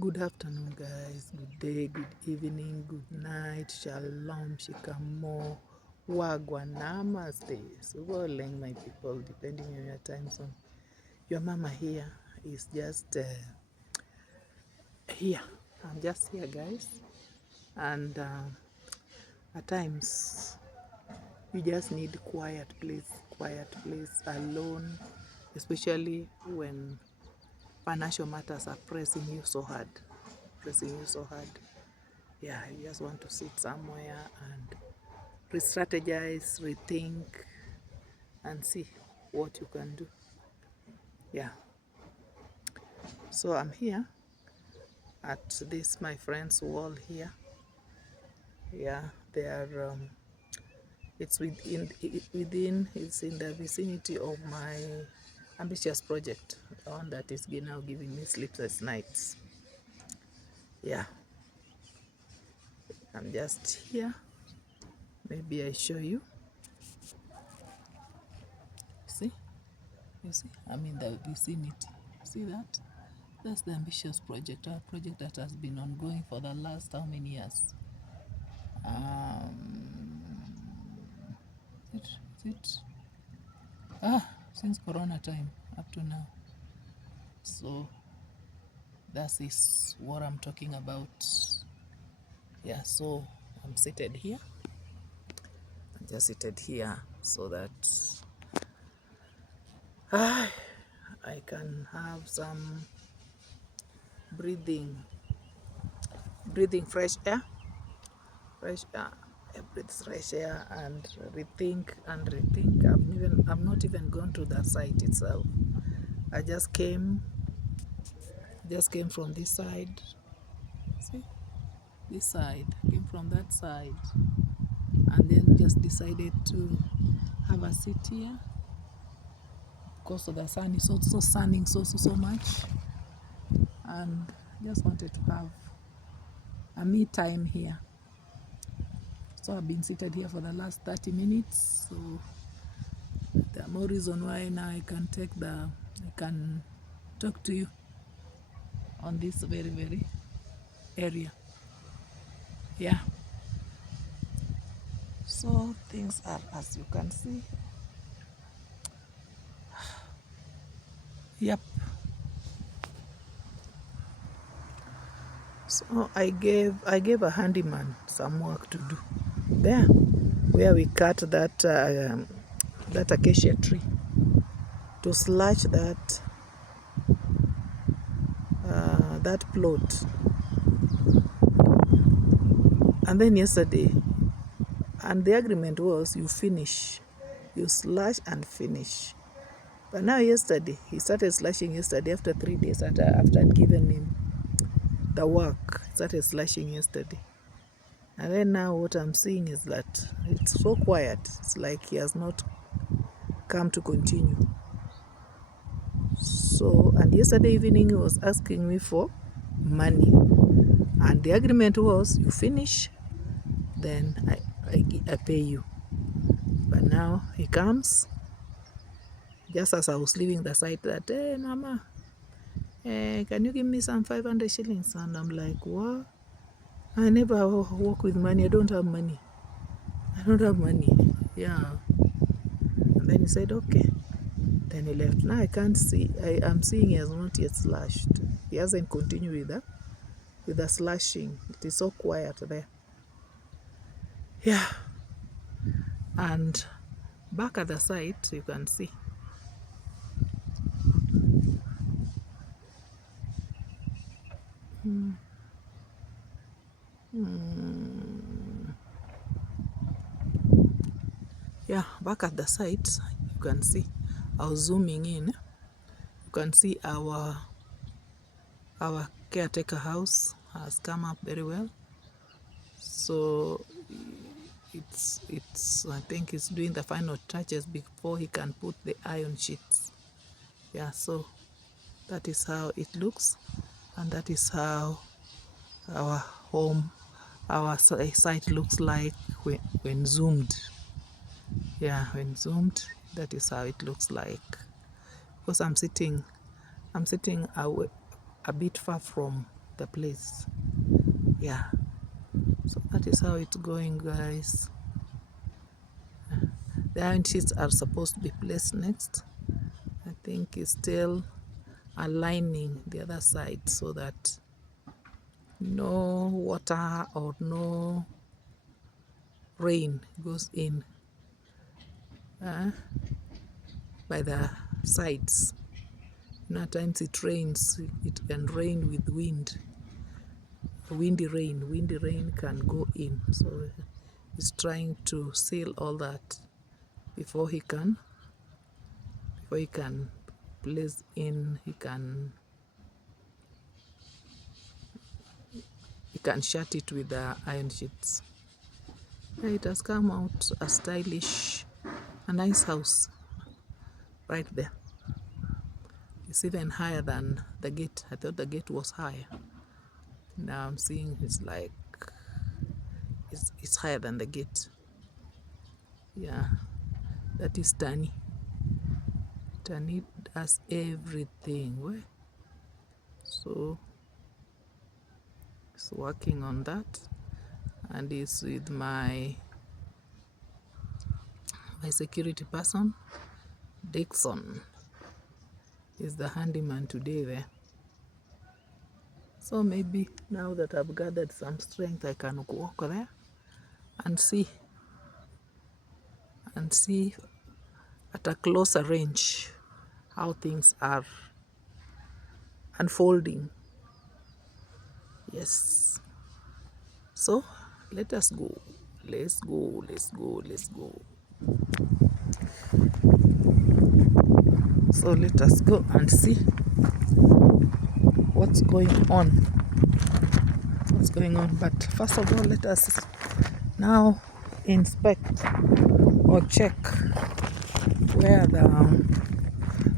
Good afternoon, guys. Good day, good evening, good night. Shalom, shikamo, wagwan, namaste. Suboleng, my people, depending on your time zone. Your mama here is just here. I'm just here, guys. And at times, you just need quiet place, alone, especially when financial matters are pressing you so hard. Yeah, you just want to sit somewhere and re-strategize, rethink, and see what you can do. Yeah, so I'm here at this my friend's wall here. Yeah, they are it's it's in the vicinity of my ambitious project, the one that is now giving me sleepless nights. Yeah, I'm just here. Maybe I show you. See, you see, I'm in the vicinity. See that? That's the ambitious project, a project that has been ongoing for the last how many years? Is it since Corona time up to now. So that is what I'm talking about. Yeah, so I'm seated here. I'm just seated here so that I can have some breathing fresh air. I breathe fresh air and rethink. I've not even gone to the site itself. I just came from this side. See, this side, came from that side, and then just decided to have a sit here because of the sun is also sunning so much, and just wanted to have a me time here. So I've been seated here for the last 30 minutes. So the more reason why now I can talk to you on this very area. Yeah. So things are as you can see. Yep. So I gave a handyman some work to do there, where we cut that acacia tree, to slash that plot. And then yesterday, and the agreement was you slash and finish. But now yesterday, he started slashing yesterday after 3 days after I'd given him the work. He started slashing yesterday. And then now what I'm seeing is that it's so quiet. It's like he has not come to continue. So, and yesterday evening he was asking me for money. And the agreement was you finish, then I pay you. But now he comes, just as I was leaving the site, that, hey, Mama, can you give me some 500 shillings? And I'm like, what? I never work with money. I don't have money. Yeah. And then he said, okay. Then he left. Now I can't see. I'm seeing he has not yet slashed. He hasn't continued with the slashing. It is so quiet there. Yeah. And back at the site, you can see. Yeah, back at the site, you can see. I was zooming in. You can see our caretaker house has come up very well. So it's I think it's doing the final touches before he can put the iron sheets. Yeah, so that is how it looks, and that is how our site looks like when zoomed. Yeah, when zoomed, that is how it looks like. Because I'm sitting a bit far from the place. Yeah, so that is how it's going, guys. The iron sheets are supposed to be placed next. I think it's still aligning the other side so that no water or no rain goes in by the sides. At times it rains, it can rain with wind, windy rain can go in. So he's trying to seal all that before he can place in, he can shut it with the iron sheets. It has come out a stylish, a nice house right there. It's even higher than the gate. I thought the gate was higher. Now I'm seeing it's like it's higher than the gate. Yeah, that is Tani. Tani does everything. So it's working on that, and it's with my security person, Dixon. Is the handyman today there. So maybe now that I've gathered some strength, I can walk there and see at a closer range how things are unfolding. Yes. So let us go. Let's go. So let us go and see what's going on. But first of all, let us now inspect or check where the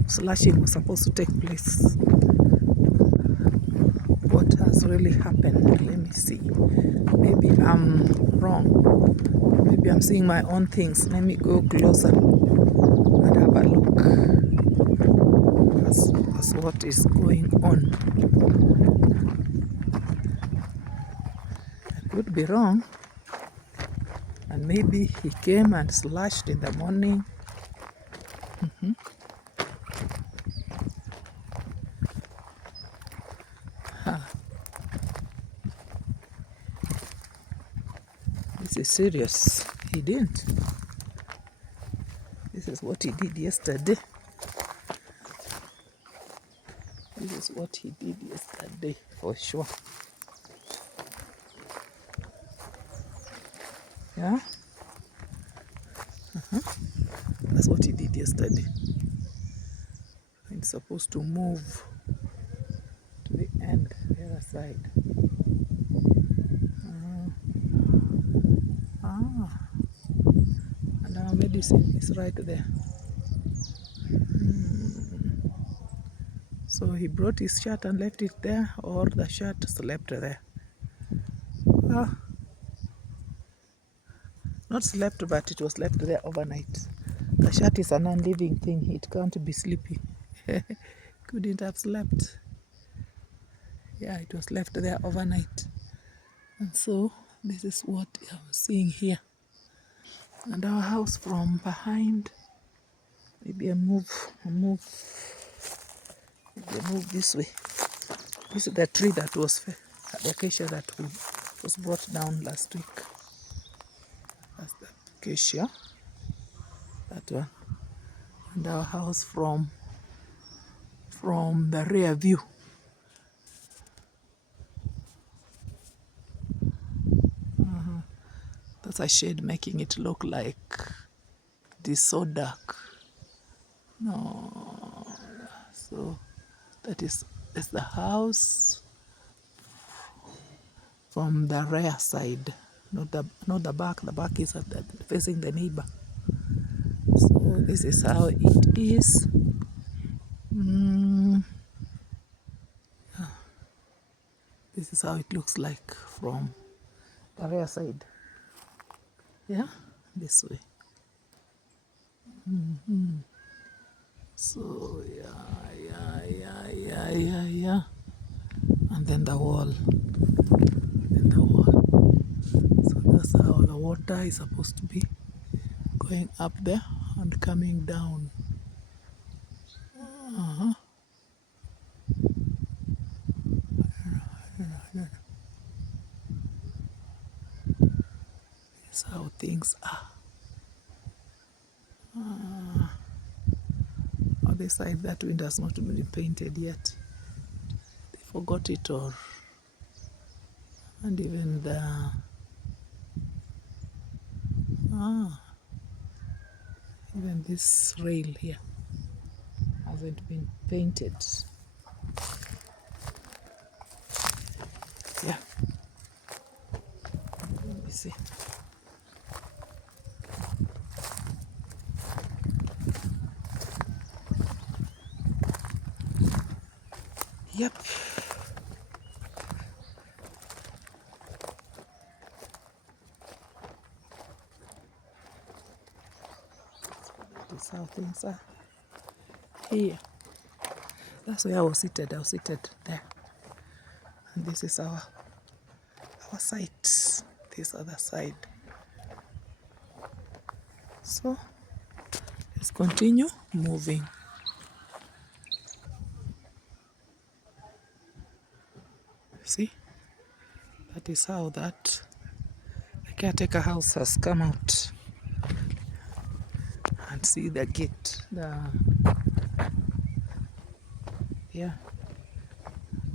slashing was supposed to take place. What has really happened? Let me see. Maybe I'm wrong. Maybe I'm seeing my own things. Let me go closer and have a look as what is going on. I could be wrong, and maybe he came and slashed in the morning. This is serious. He didn't. This is what he did yesterday. This is what he did yesterday, for sure. Yeah? That's what he did yesterday. He's supposed to move to the end, the other side. And our medicine is right there. So he brought his shirt and left it there, or the shirt slept there. Not slept, but it was left there overnight. The shirt is a non-living thing. It can't be sleepy. Couldn't have slept. Yeah, it was left there overnight. And so this is what I'm seeing here. And our house from behind. Maybe I move this way. This is the tree that was the acacia that was brought down last week. That's the acacia. That one. And our house from the rear view. That's a shade making it look like it is so dark. No. So that's the house from the rear side, not the back. The back is facing the neighbor. So this is how it is. This is how it looks like from the rear side. Yeah, this way. So yeah. And then the wall, then the wall. So that's how the water is supposed to be going up there and coming down. That's how things are. On this side, that window has not been painted yet. They forgot it all. And even even this rail here hasn't been painted. Yeah. Let me see. Yep. This is how things are here. That's where I was seated. I was seated there. And this is our site. This other side. So let's continue moving. See? That is how the caretaker house has come out. And see the gate. The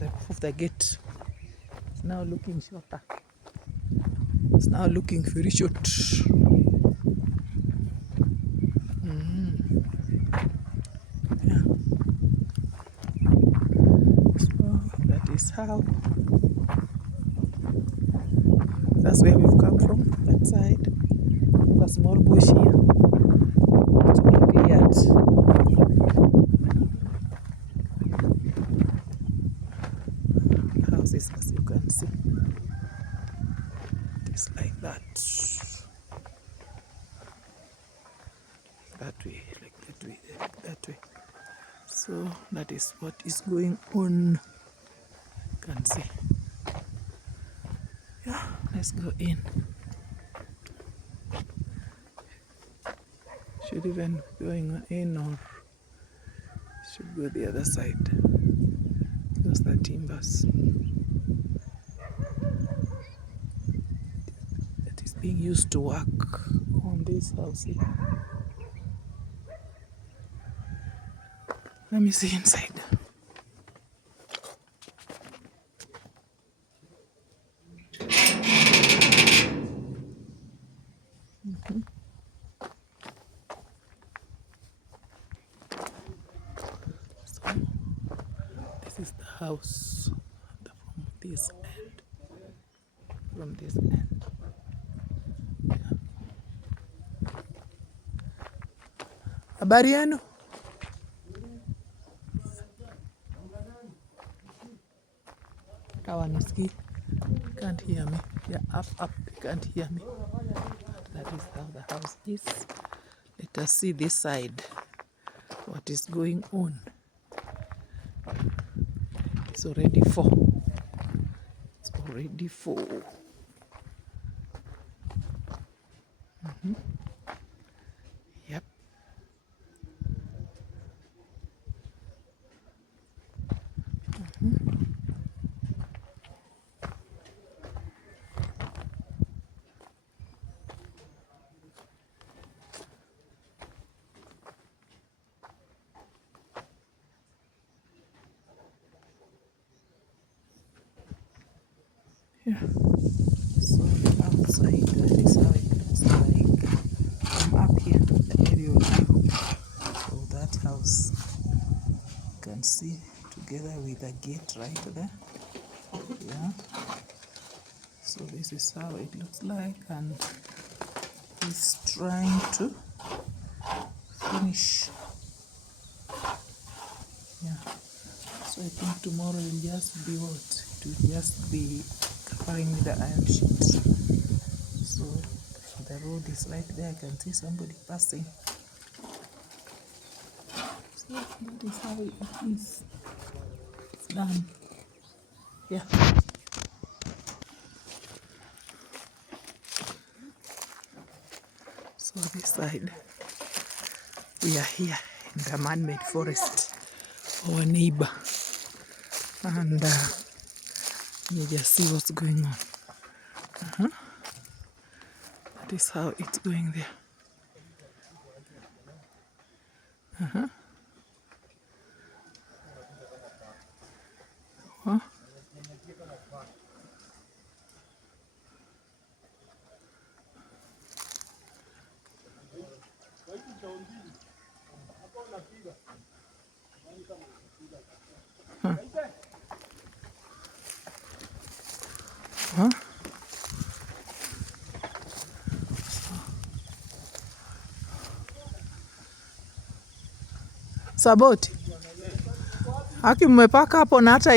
roof of the gate is now looking shorter. It's now looking very short. Yeah. So that is how. That's where we've come from. That side. A small bush here. To be cleared. Houses, as you can see. It's like that. That way, like that way, like that way. So that is what is going on. You can see. Yeah, let's go in. Should even be going in or should go the other side. Those are timbers. That is being used to work on this house here. Let me see inside. So this is the house from this end. From this end. Habari yenu? Kawaniski. Can't hear me. Yeah, up. They can't hear me. That is how the house is. Let us see this side. What is going on? It's already 4. It's already 4. Yep. Yeah. So outside, that is how it looks like. From up here, the aerial view of that house. You can see together with the gate right there. Yeah. So this is how it looks like, and he's trying to finish. Yeah. So I think tomorrow will just be what? It will just be covering with the iron sheet. So the road is right there. I can see somebody passing. So that is how it is. It's done. Yeah. So this side, we are here in the man-made forest, our neighbor, and you just see what's going on. That is how it's going there. Huh? Huh? Saboti, haki mmepaka hapo na hata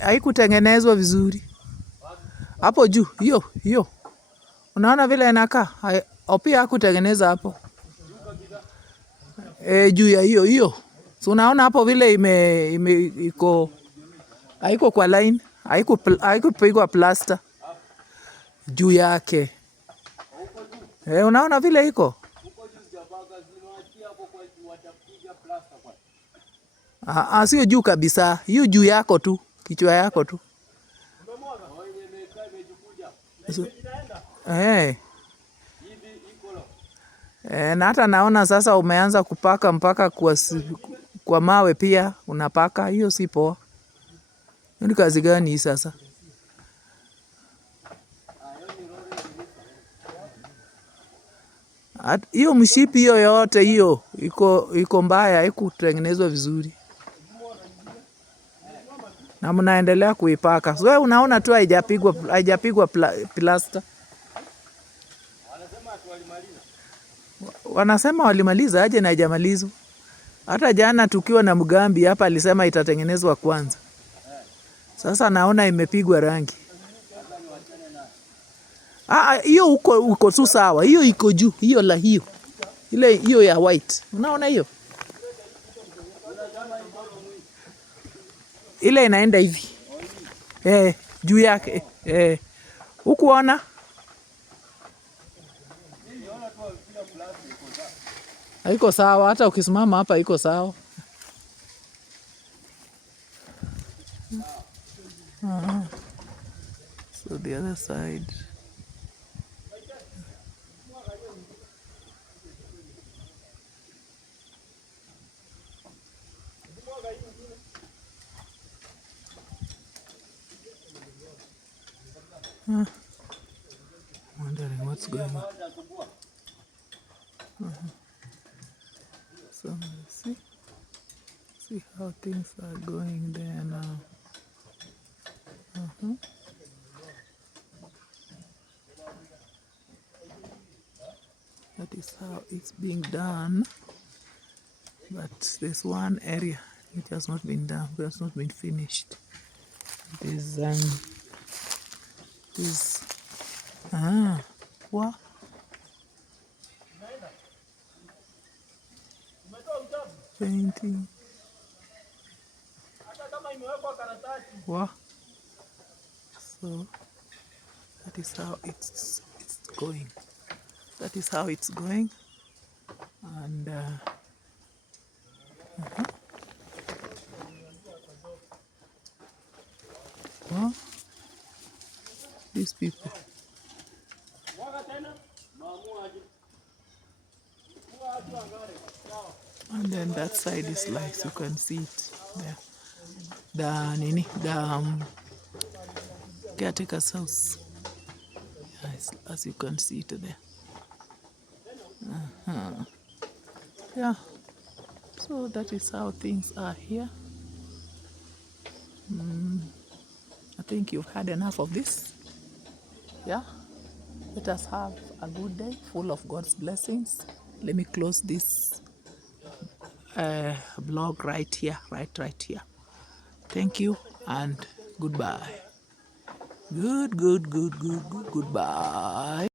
haikutengenezwa vizuri hapo juu. Hiyo unaona vile inakaa, opia hakutengeneza hapo juu ya hiyo. So unaona hapo vile iko haiko kwa line, haikupigwa plaster juu yake. Unaona vile iko. Sio juu kabisa, hiyo juu yako tu, kichwa yako tu. So, na hata naona sasa umeanza kupaka mpaka kwa mawe pia unapaka. Hiyo si poa. Ni kazi gani hii sasa? Hiyo mshipi hiyo yote hiyo iko mbaya, haikutengenezwa vizuri. Na mnaendelea kuipaka. So unaona tu haijapigwa plaster. Wanasema walimaliza aje na haijamalizwa. Hata jana tukiwa na Mugambi hapa alisema itatengenezwa kwanza. Sasa naona imepigwa rangi. Hiyo uko tu sawa. Hiyo iko juu, hiyo la hiyo. Hiyo ya white. Unaona hiyo? Ile inaenda hivi. Juu yake. Hukuona? Haiko sawa, hata ukisimama hapa iko sawa. So the other side. Wondering what's going on. So see how things are going there now. That is how it's being done. But there's one area which has not been done, which has not been finished. It is what? Painting. What? So that is how it's going. That is how it's going. And well, these people. And then that side is like, you can see it there. The caretaker's house. Yes, as you can see it there. Yeah. So that is how things are here. I think you've had enough of this. Yeah. Let us have a good day full of God's blessings. Let me close this blog right here. Thank you and goodbye. Goodbye.